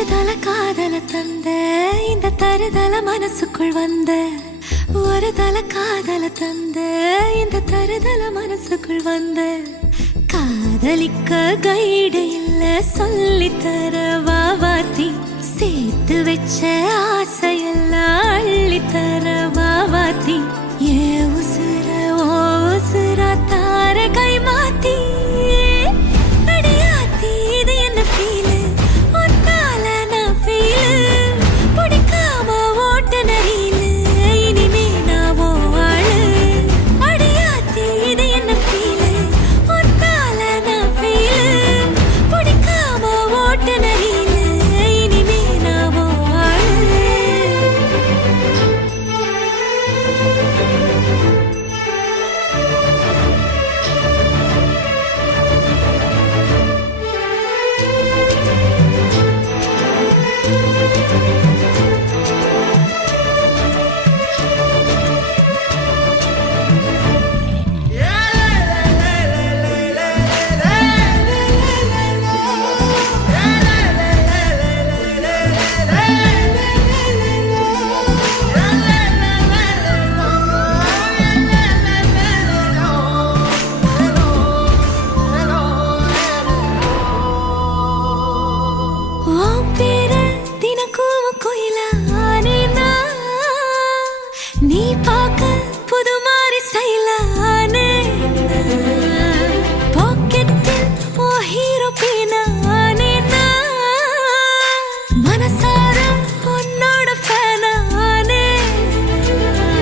தருதல காதல தந்த இந்த தருதல மனசுக்குள் வந்த ஒரு தல காதல தந்த இந்த தருதல மனசுக்குள் வந்த காதலிக்க கைடு இல்ல சொல்லித்தர வாவாத்தி சேர்த்து வச்ச ஆசையெல்லாம் அள்ளித்தர வாவாத்தி ஏ உசுர ஓ உசுரா தார கை மாத்தி நீ பார்க்க புது மாதிரி ஸ்டைலானே பாக்கெட்டில் ஓ ஹீரோ பீனானே மனசார உன்னோட ஃபேனானே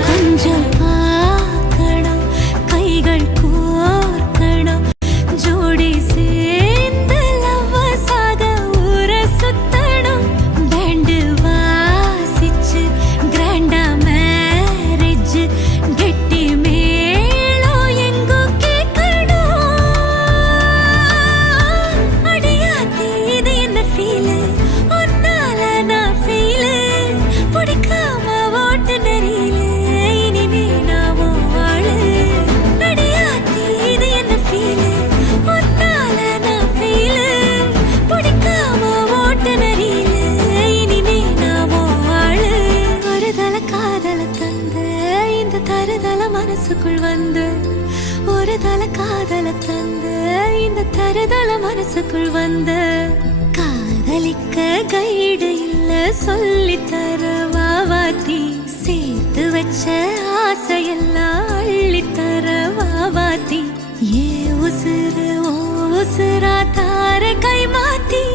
கொஞ்சம் பார்க்கணும் கைகள் கோர்க்கணும் ஜோடி சேர்ந்து லவ்வர்ஸாக ஊர சுத்தணும் பேண்டு வாசிச்சு கிராண்டா மனசுக்குள் வந்து ஒரு தல காதல தந்த இந்த தருதல மனசுக்குள் வந்து காதலிக்க கைடு இல்ல சொல்லித்தர வாவாத்தி சேர்த்து வச்ச ஆசையெல்லாம் அள்ளித்தர வாவாத்தி ஏ உசுர ஓ உசுரா தார கை மாத்தி